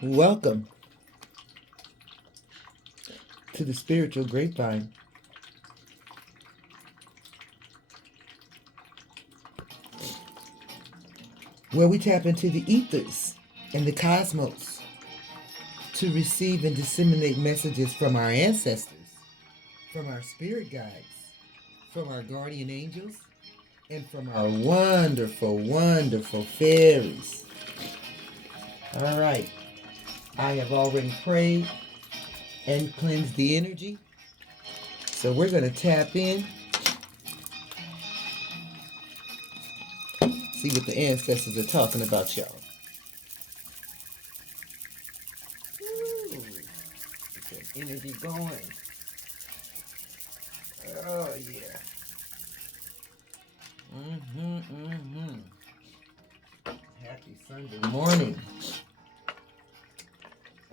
Welcome to the Spiritual Grapevine, where we tap into the ethers and the cosmos to receive and disseminate messages from our ancestors, from our spirit guides, from our guardian angels, and from our wonderful, wonderful fairies. All right, I have already prayed and cleansed the energy, so we're going to tap in, see what the ancestors are talking about, y'all. Ooh, get that energy going. Oh, yeah. Happy Sunday morning.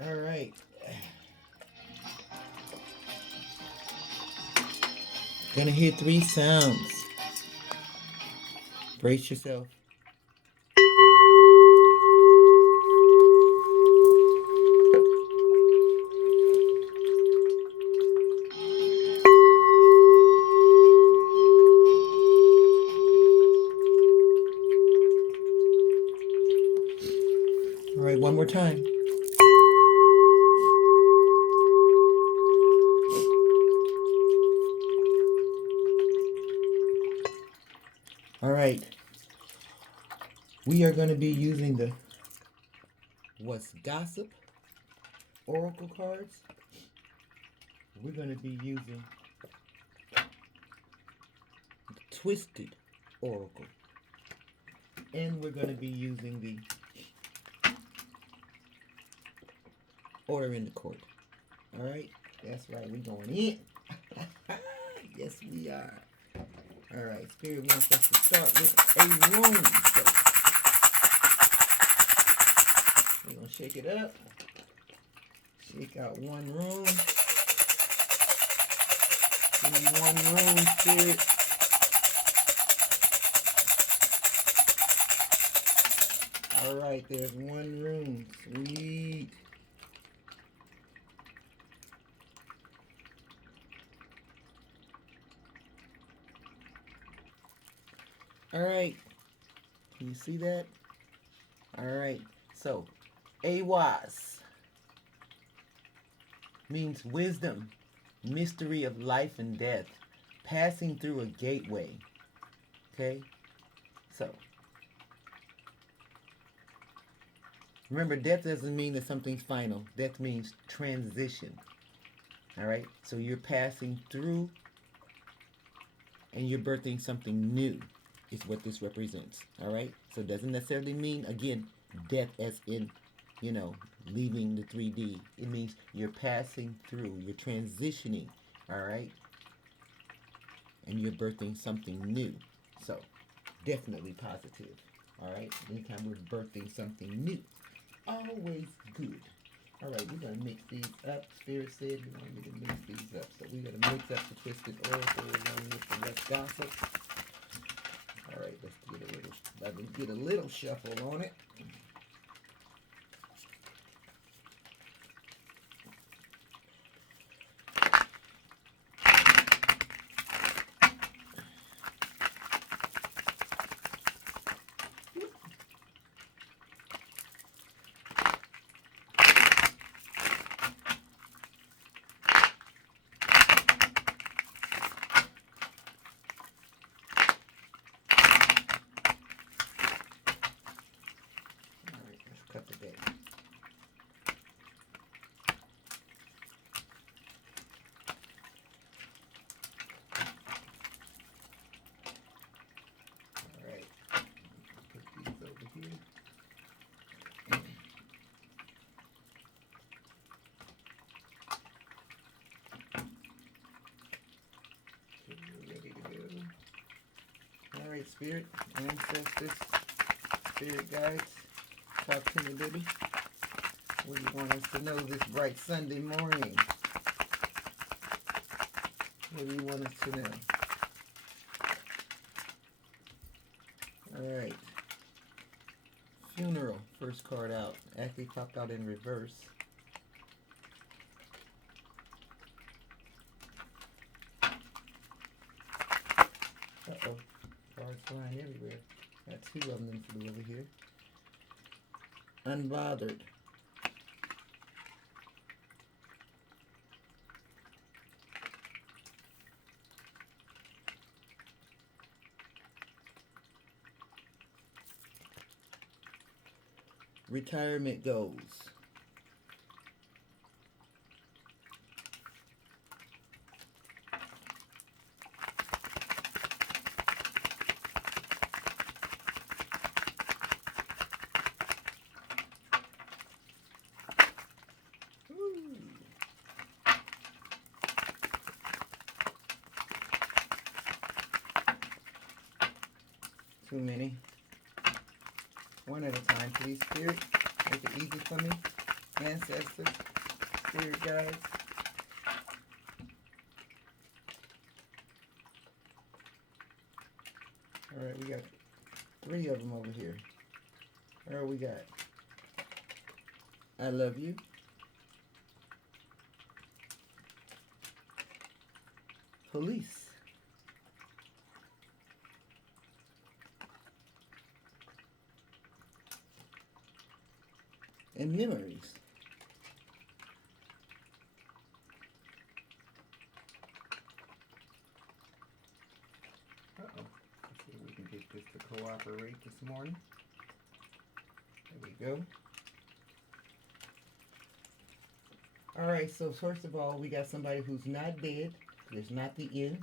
All right. Gonna hear 3 sounds. Brace yourself. All right, one more time. All right. We are going to be using the What's Gossip Oracle cards. We're going to be using the Twisted Oracle. And we're going to be using the Order in the Court. All right? That's right. We're going in. Yes, we are. All right. Spirit wants us to start with a room. So we're going to shake it up. Shake out one room. Give me one room, Spirit. All right, there's one room. Sweet. All right. Can you see that? All right. So, Awas means wisdom, mystery of life and death, passing through a gateway. Okay? So, remember, death doesn't mean that something's final. Death means transition. All right? So you're passing through and you're birthing something new is what this represents. All right? So it doesn't necessarily mean, again, death as in, leaving the 3D. It means you're passing through. You're transitioning. All right? And you're birthing something new. So definitely positive. All right? Anytime we're birthing something new. Always good. All right, we're going to mix these up. Spirit said we want me to mix these up. So we're going to mix up the Twisted Oracle along with the Let's Gossip. All right, let me get a little shuffle on it. Cut the deck. All right, put these over here. Okay, we're ready to go. All right, Spirit, Ancestors, Spirit Guides, talk to me, baby. What do you want us to know this bright Sunday morning? What do you want us to know? All right. Funeral for first card out. Actually popped out in reverse. Uh-oh. Cards flying everywhere. Got two of them over here. Unbothered. Retirement goals. Too many. One at a time, please, Spirit. Make it easy for me. Ancestors, Spirit guides. Alright, we got three of them over here. Alright, we got I love you. Police. And memories. Uh-oh. Let's see if we can get this to cooperate this morning. There we go. Alright, so first of all, we got somebody who's not dead. There's not the end.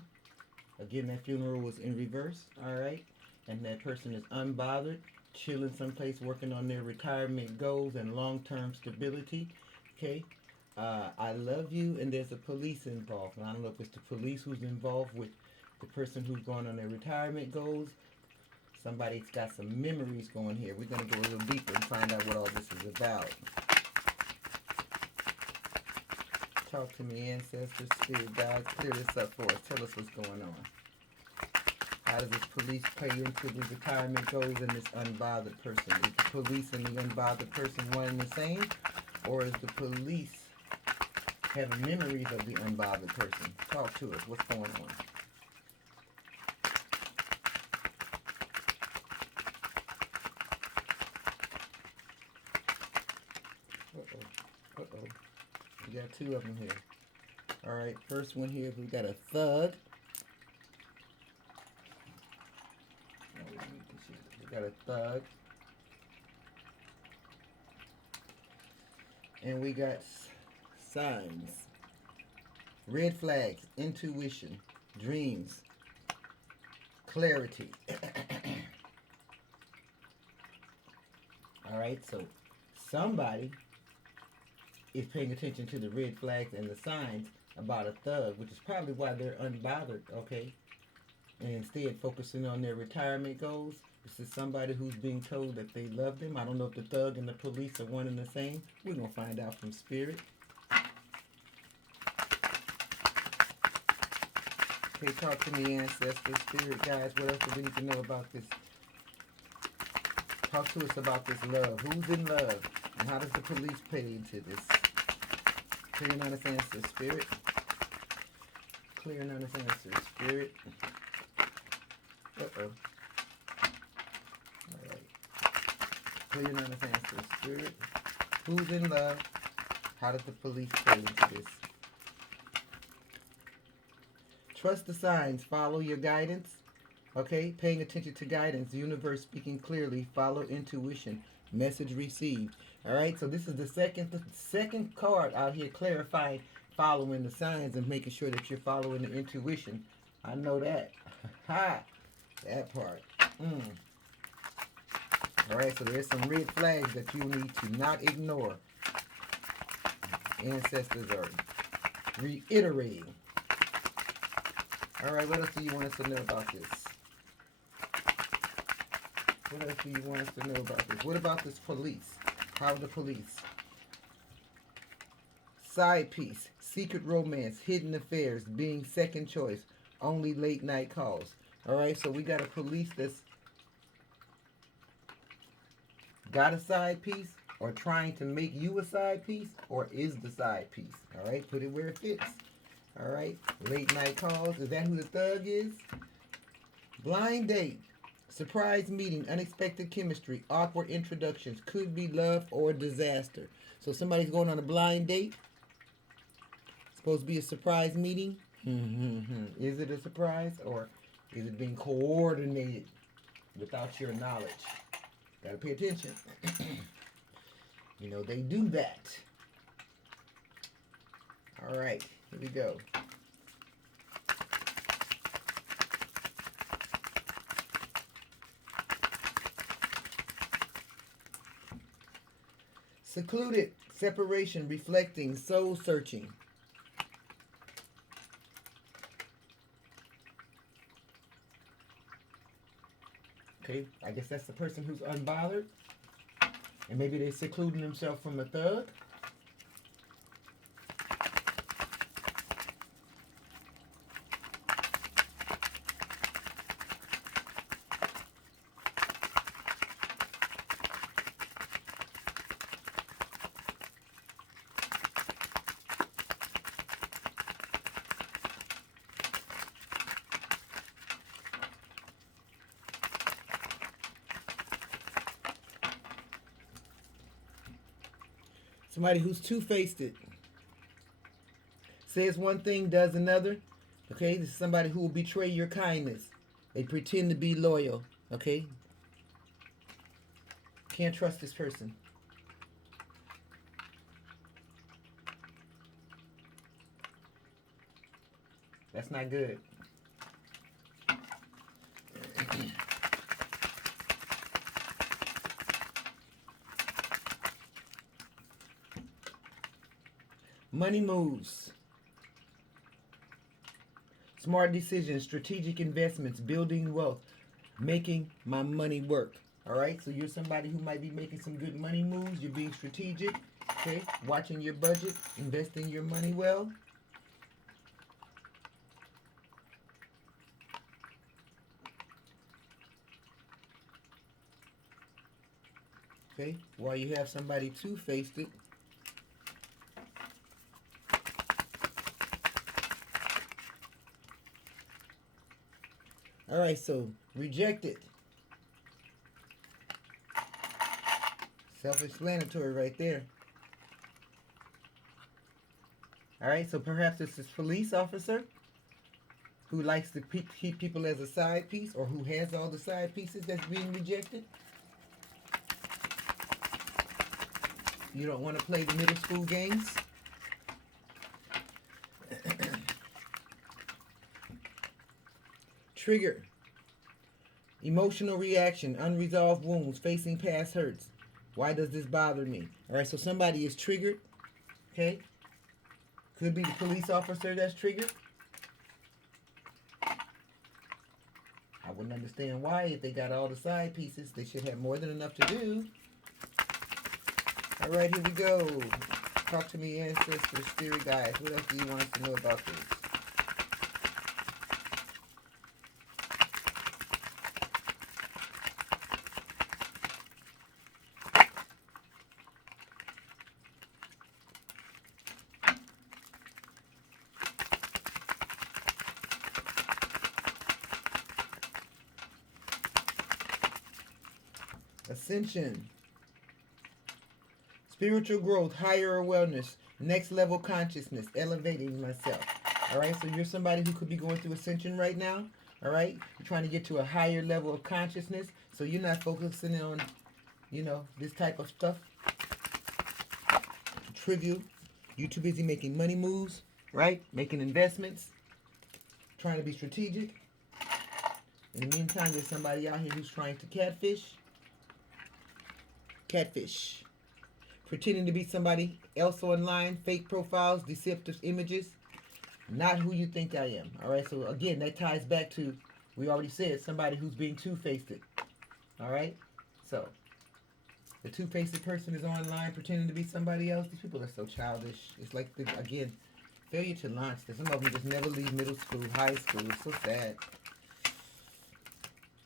Again, that funeral was in reverse. Alright. And that person is unbothered, chilling someplace, working on their retirement goals and long-term stability. Okay. I love you, and there's a police involved. And I don't know if it's the police who's involved with the person who's going on their retirement goals. Somebody's got some memories going here. We're going to go a little deeper and find out what all this is about. Talk to me, ancestors, spirit guides. Clear this up for us. Tell us what's going on. How does this police play into the retirement goals and this unbothered person? Is the police and the unbothered person one and the same? Or is the police having memories of the unbothered person? Talk to us. What's going on? Uh-oh. Uh-oh. We got two of them here. Alright, first one here, we got a thug. We got a thug. And we got signs. Red flags, intuition, dreams, clarity. Alright, so somebody is paying attention to the red flags and the signs about a thug, which is probably why they're unbothered, okay? And instead focusing on their retirement goals. This is somebody who's being told that they love them. I don't know if the thug and the police are one and the same. We're going to find out from Spirit. Okay, talk to me, ancestors, spirit guides. What else do we need to know about this? Talk to us about this love. Who's in love? And how does the police play into this? Clear and honest answers, Spirit. Clear and honest answers, Spirit. Uh-oh. Alright. Clear and honest answers, Spirit. Who's in love? How does the police play into this? Trust the signs. Follow your guidance. Okay? Paying attention to guidance. The universe speaking clearly. Follow intuition. Message received. Alright? So this is the second card out here clarifying following the signs and making sure that you're following the intuition. I know that. Ha! That part. Alright, so there's some red flags that you need to not ignore. Ancestors are reiterating. Alright, what else do you want us to know about this? What else do you want us to know about this? What about this police? How are the police? Side piece, secret romance, hidden affairs, being second choice, only late night calls. Alright, so we got a police that's got a side piece, or trying to make you a side piece, or is the side piece. All right, put it where it fits. All right, late night calls. Is that who the thug is? Blind date, surprise meeting, unexpected chemistry, awkward introductions, could be love or disaster. So somebody's going on a blind date. Supposed to be a surprise meeting. Is it a surprise, or is it being coordinated without your knowledge? Gotta pay attention. You know, they do that. All right, here we go. Secluded, separation, reflecting, soul searching. Okay, I guess that's the person who's unbothered. And maybe they're secluding themselves from a thug. Somebody who's two-faced it. Says one thing, does another. Okay, this is somebody who will betray your kindness. They pretend to be loyal. Okay? Can't trust this person. That's not good. Money moves. Smart decisions, strategic investments, building wealth, making my money work. All right, so you're somebody who might be making some good money moves. You're being strategic, okay? Watching your budget, investing your money well. Okay, while you have somebody two-faced it. All right, so reject it. Self-explanatory right there. All right, so perhaps it's this police officer who likes to keep people as a side piece, or who has all the side pieces that's being rejected. You don't want to play the middle school games. Trigger. Emotional reaction, unresolved wounds, facing past hurts. Why does this bother me? All right, so somebody is triggered. Okay. Could be the police officer that's triggered. I wouldn't understand why. If they got all the side pieces, they should have more than enough to do. All right, here we go. Talk to me, Ancestor, Spirit Guides. What else do you want us to know about this? Ascension. Spiritual growth, higher awareness, next level consciousness, elevating myself. All right, so you're somebody who could be going through ascension right now. All right, you're trying to get to a higher level of consciousness, so you're not focusing on, this type of stuff. Trivial. You're too busy making money moves, right? Making investments, trying to be strategic. In the meantime, there's somebody out here who's trying to catfish. Catfish. Pretending to be somebody else online, fake profiles, deceptive images. Not who you think I am. All right, so again, that ties back to, we already said, somebody who's being two-faced. All right, so the two-faced person is online pretending to be somebody else. These people are so childish. It's like, again, failure to launch. Some of them just never leave middle school, high school. It's so sad.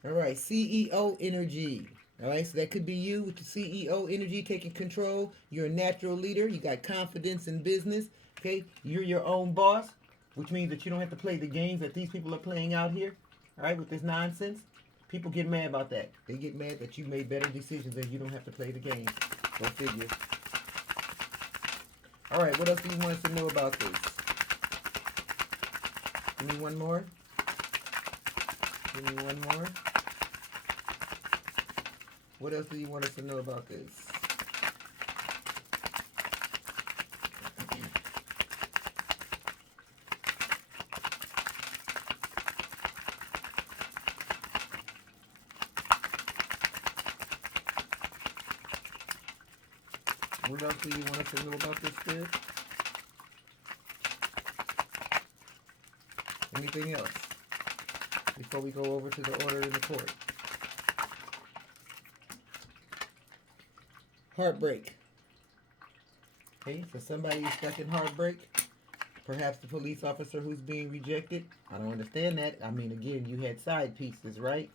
All right, CEO energy. All right, so that could be you with the CEO energy, taking control. You're a natural leader. You got confidence in business. Okay, you're your own boss, which means that you don't have to play the games that these people are playing out here. All right, with this nonsense. People get mad about that. They get mad that you made better decisions and you don't have to play the game. Go figure. All right, what else do you want us to know about this? Give me one more. Give me one more. What else do you want us to know about this? What else do you want us to know about this, Spirit? Anything else before we go over to the order in the court? Heartbreak. Okay, so somebody is stuck in heartbreak. Perhaps the police officer who's being rejected. I don't understand that. I mean, again, you had side pieces, right?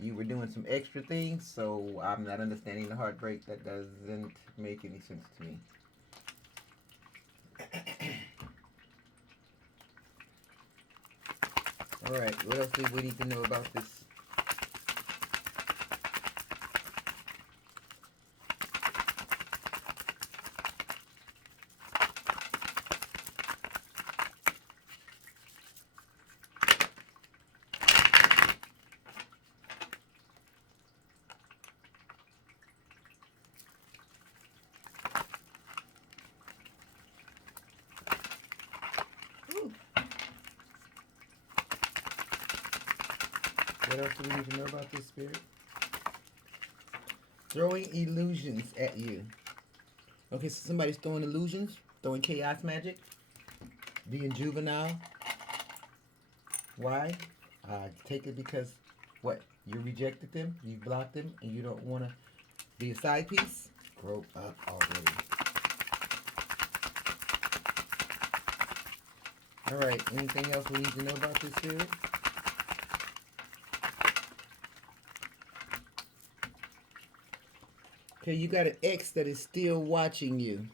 You were doing some extra things, so I'm not understanding the heartbreak. That doesn't make any sense to me. All right, what else do we need to know about this? What else do we need to know about this, Spirit? Throwing illusions at you. Okay, so somebody's throwing illusions, throwing chaos magic, being juvenile. Why? Take it because, what? You rejected them, you blocked them, and you don't want to be a side piece? Grow up already. Alright, anything else we need to know about this, Spirit? Okay, you got an ex that is still watching you.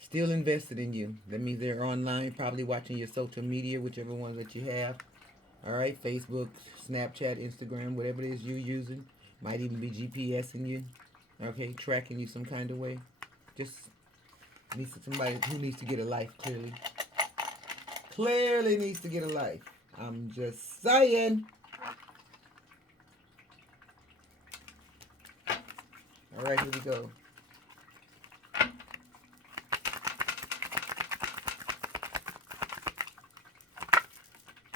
Still invested in you. That means they're online, probably watching your social media, whichever one that you have. Alright, Facebook, Snapchat, Instagram, whatever it is you're using. Might even be GPSing you. Okay, tracking you some kind of way. Just needs somebody who needs to get a life, clearly. Clearly needs to get a life. I'm just saying. Alright, here we go.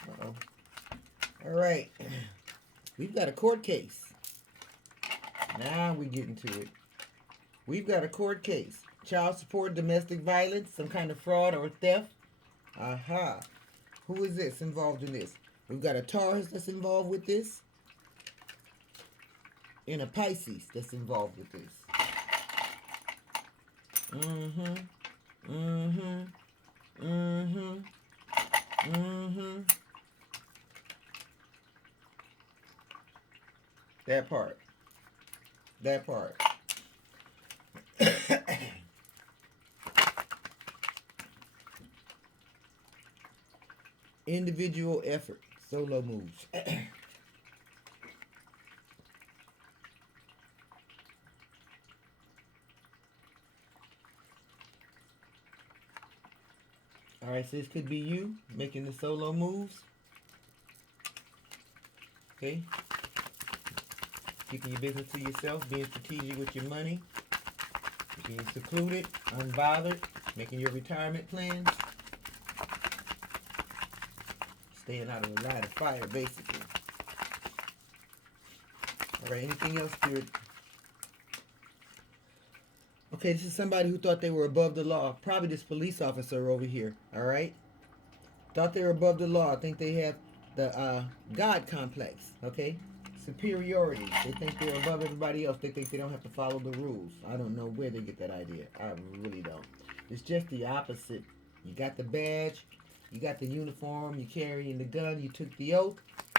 Uh-oh. Alright. We've got a court case. Now we get into it. We've got a court case. Child support, domestic violence, some kind of fraud or theft. Aha. Who is this involved in this? We've got a Taurus that's involved with this. And a Pisces that's involved with this. That part. That part. Individual effort. Solo moves. Alright, so this could be you making the solo moves. Okay. Keeping your business to yourself, being strategic with your money, being secluded, unbothered, making your retirement plans, staying out of the line of fire, basically. Alright, anything else, Spirit? Okay, this is somebody who thought they were above the law. Probably this police officer over here, alright? Thought they were above the law. Think they have the God complex, okay? Superiority. They think they're above everybody else. They think they don't have to follow the rules. I don't know where they get that idea. I really don't. It's just the opposite. You got the badge. You got the uniform. You're carrying the gun. You took the oath.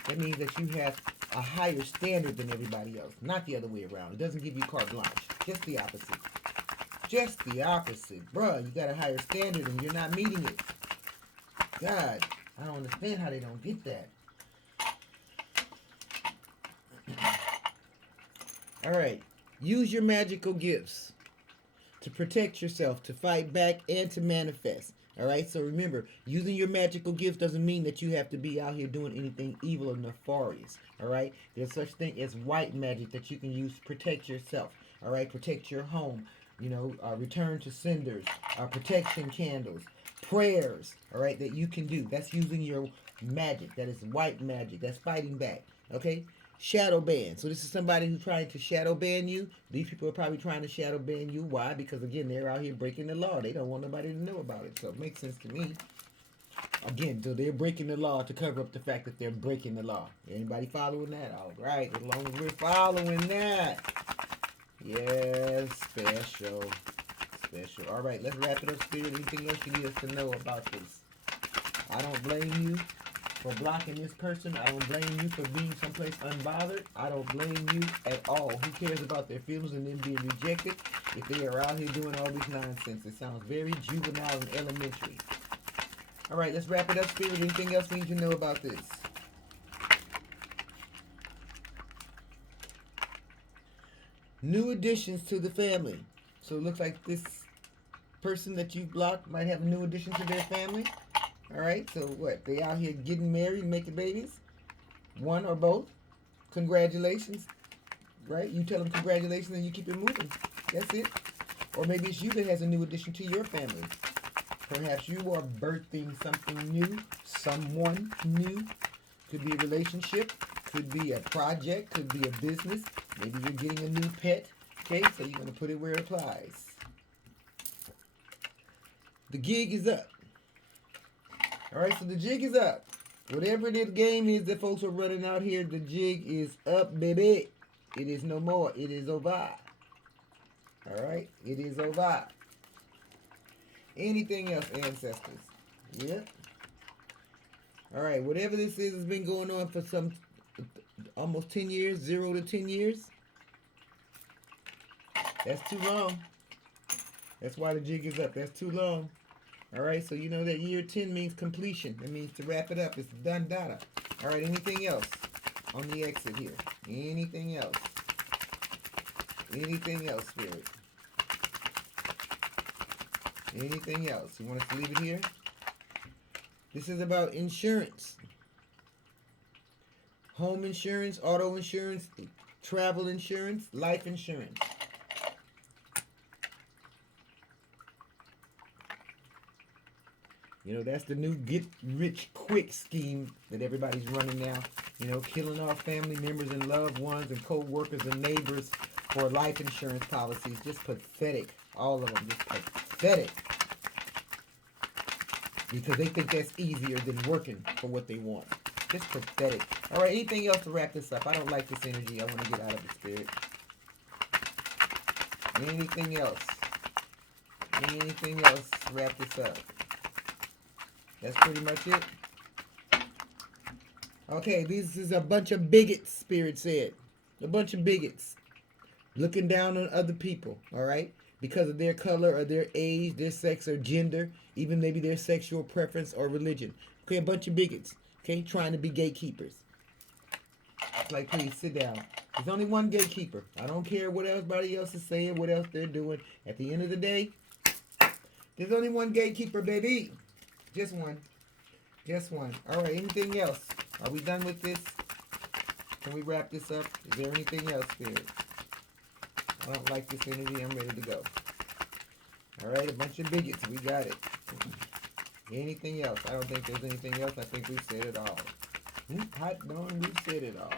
That means that you have a higher standard than everybody else. Not the other way around. It doesn't give you carte blanche. Just the opposite. Just the opposite. Bruh, you got a higher standard and you're not meeting it. God, I don't understand how they don't get that. Alright. Use your magical gifts to protect yourself, to fight back, and to manifest. Alright, so remember, using your magical gifts doesn't mean that you have to be out here doing anything evil or nefarious. Alright, there's such thing as white magic that you can use to protect yourself. Alright, protect your home. You know, return to senders, protection candles, prayers. Alright, that you can do. That's using your magic. That is white magic. That's fighting back. Okay? Shadow ban. So this is somebody who's trying to shadow ban you. These people are probably trying to shadow ban you. Why? Because again, they're out here breaking the law. They don't want nobody to know about it. So it makes sense to me. Again, so they're breaking the law to cover up the fact that they're breaking the law. Anybody following that? All right, as long as we're following that. Yes, special. Special. All right, let's wrap it up, Spirit. Anything else you need us to know about this? I don't blame you for blocking this person. I don't blame you for being someplace unbothered. I don't blame you at all. Who cares about their feelings and them being rejected if they are out here doing all this nonsense? It sounds very juvenile and elementary. All right, let's wrap it up, Spirit. Anything else we need to know about this? New additions to the family. So it looks like this person that you blocked might have a new addition to their family. All right, so what? They out here getting married and making babies? One or both? Congratulations. Right? You tell them congratulations and you keep it moving. That's it. Or maybe it's you that has a new addition to your family. Perhaps you are birthing something new, someone new. Could be a relationship, could be a project, could be a business. Maybe you're getting a new pet. Okay, so you're going to put it where it applies. The gig is up. Alright, so the jig is up. Whatever this game is that folks are running out here, the jig is up, baby. It is no more. It is over. Alright, it is over. Anything else, ancestors? Yep. Alright, whatever this is has been going on for some almost 10 years, 0 to 10 years. That's too long. That's why the jig is up. That's too long. Alright, so you know that year 10 means completion. That means to wrap it up. It's done data. Alright, anything else on the exit here? Anything else? Anything else, Spirit? Anything else? You want us to leave it here? This is about insurance. Home insurance, auto insurance, travel insurance, life insurance. You know, that's the new get-rich-quick scheme that everybody's running now. You know, killing off family members and loved ones and co-workers and neighbors for life insurance policies. Just pathetic. All of them. Just pathetic. Because they think that's easier than working for what they want. Just pathetic. All right, anything else to wrap this up? I don't like this energy. I want to get out of the Spirit. Anything else? Anything else to wrap this up? That's pretty much it. Okay, this is a bunch of bigots, Spirit said. A bunch of bigots. Looking down on other people, all right? Because of their color or their age, their sex or gender, even maybe their sexual preference or religion. Okay, a bunch of bigots, okay? Trying to be gatekeepers. It's like, please, sit down. There's only one gatekeeper. I don't care what everybody else is saying, what else they're doing. At the end of the day, there's only one gatekeeper, baby. Just one. Just one. All right, anything else? Are we done with this? Can we wrap this up? Is there anything else, Spirit? I don't like this energy. I'm ready to go. All right, a bunch of bigots. We got it. Anything else? I don't think there's anything else. I think we've said it all. Hot darn, we've said it all.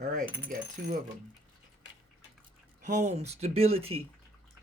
All right, we got two of them. Home, stability,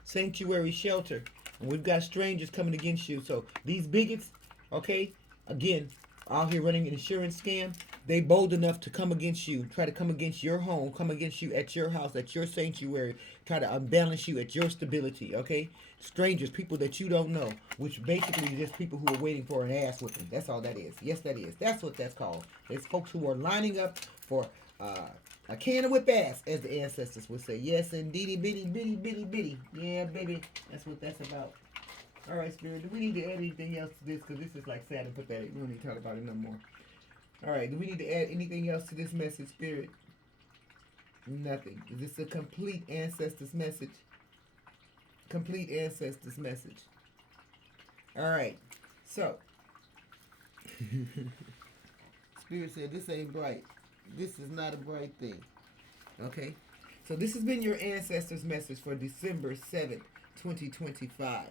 sanctuary, shelter. And we've got strangers coming against you. So these bigots, okay, again, out here running an insurance scam, they bold enough to come against you, try to come against your home, come against you at your house, at your sanctuary, try to unbalance you at your stability, okay? Strangers, people that you don't know, which basically is just people who are waiting for an ass whipping. That's all that is. Yes, that is. That's what that's called. It's folks who are lining up for a can of whip ass, as the ancestors would say. Yes, indeedy, bitty, bitty, bitty, bitty. Yeah, baby. That's what that's about. All right, Spirit. Do we need to add anything else to this? Because this is like sad and pathetic. We don't need to talk about it no more. All right. Do we need to add anything else to this message, Spirit? Nothing. Is this a complete ancestors message? Complete ancestors message. All right. So, Spirit said this ain't bright. This is not a bright thing. Okay. So this has been your ancestors message for December 7th, 2025.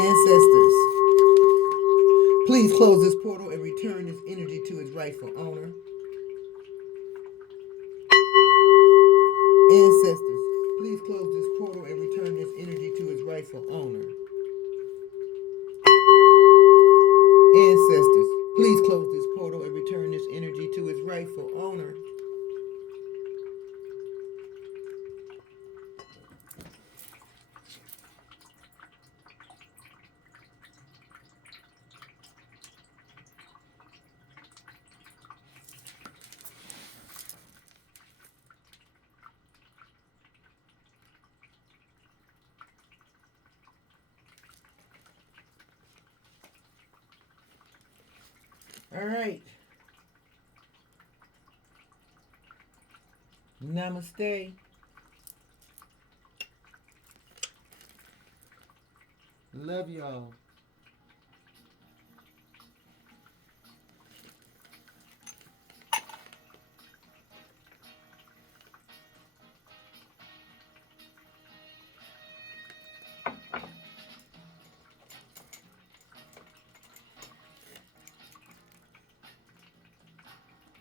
Ancestors, please close this portal and return this energy to its rightful owner. Ancestors, please close this portal and return this energy to its rightful owner. Ancestors, please close this portal and return this energy to its rightful owner. All right. Namaste. Love y'all.